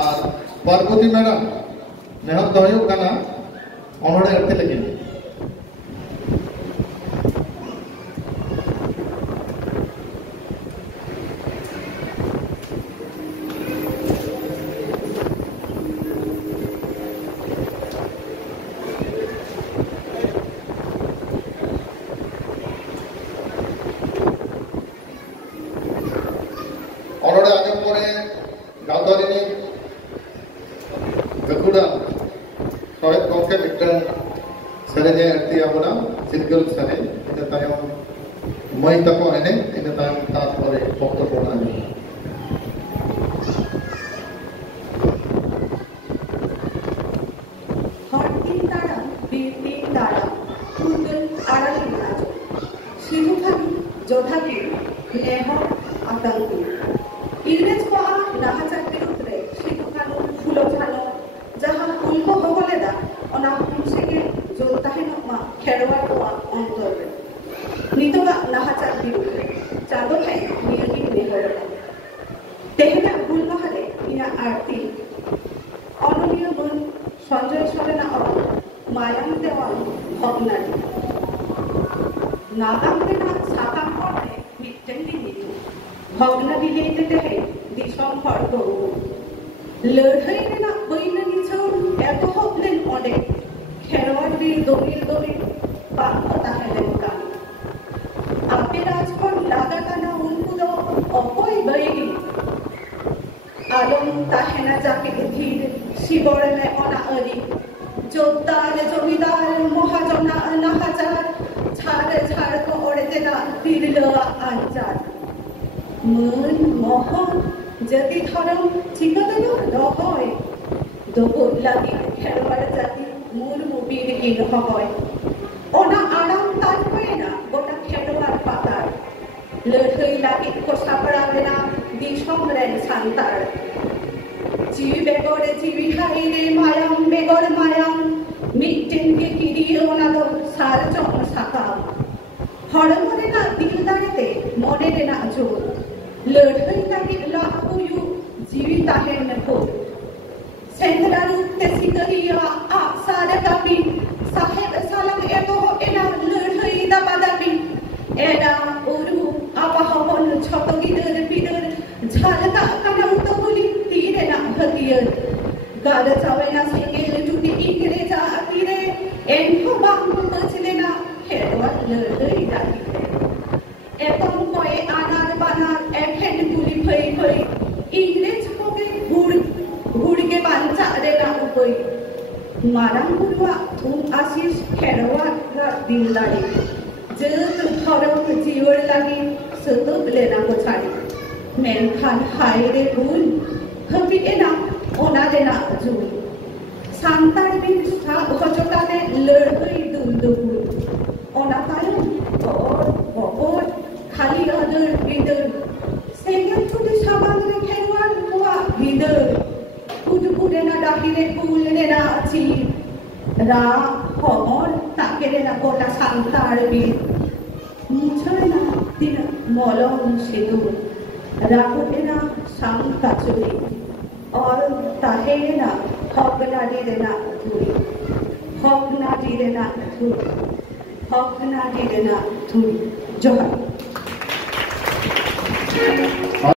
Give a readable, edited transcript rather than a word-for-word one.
और पार्वती मैडम नेहर दो कना ओनोडे अर्थी लगे ओनोडे आगे परे गावदारिनी गकुड़ा सोहेब गोंके मिट्टन सरेजे अर्थी आबोना सिलगल सरे इन तायम मई तको एने इन तायम तात परे भक्त पोना हरतीन तारा बीरतीन तारा कुंडल आड़ाली नाचो सिधुखानी जोधाकी नेहर आतंकी इंग्रेज को नाहाचार बिरुद्ध सिधुखानो फुलो झानो जहाँ उनको होगलेदा ओना हुंसेगे जोताहिनो मा खेरवार को अंतर नितोगा नाहाचार बिरुद्ध चादो है नियति नेहर तेहना भूल महले इना आरती अननीय मन संजय सरेना और मायाम देवाल भगनारी नागाम देना साकाम पड़े मिट्टेंगी नीतू भगनारी लेते तेहे दिशम फर करो लड़ाई देना बैना निचौ एतो हपलेन ओडे खेरवार भी दोरिल बात पता है लेका आपे राजकोट लागा काना उनको दो अपोई बैगी आलम ताहेना जाके धीर शिबोर में ओना अरी जोतार जमीदार महाजना नाहाजार झाड़ को ओड़े देना तिरला आजार मन मोहन जति धरम चिकदनो दहय दोगो लागी खेरवार जाति मूल मुबीर की रहय ओना आराम तार पेना गोटा खेरवार पातार लड़ाई लागी को सापड़ा लेना दिशम रेन सांतार जीव बेगोरे जीवी हाई रे मायाम बेगोर मायाम मिट्टेन के किरी ओना दो सार चौन साका हड़मरे ना दिल दाड़ते मोने रे ना जोर लड़ाई लागी लाकुयु जीविता है न को सेंधरारू ते सिकरिया आ सारे कापी साहेब सालम एतो एना लड़ाई दा बादापी एना ओरु आपा हवन छतो गिदर बिदर झालका काना उतो बोली तीरे ना हतियर गाद चावेना सेंगेल टूटी इकरे जा तीरे एनको बांग बचले ना हेरवा लड़ाई दाकी एतम कोए आनार बानार एखेन गुली फई फई इंग्रेज कोगे गुड़ के बांचा रेना उपई माराम गुरुआ तुम आशीष खेरवा रा दिलदारी जत थरम जीवर लागी सतत लेना को छाड़ी मेनखान हाय रे भूल हबी एना ओना देना जूल सांतार बिन सा हजोटाने लड़ई दुल दुल ओना तायम और खाली अदर बिदर सेंगल टूटे सामान रे खेरवार बुआ बिदर कुड ना डाहिरे कुल रे ना छी रा होमर ताके रे ना गोटा सांतार बि मुछना दिन मलम सिंदूर राहुले ना सांता चुरी और ताहे ना हकना दी देना धुरी हकना दी देना धुरी हकना दी देना धुरी जोहार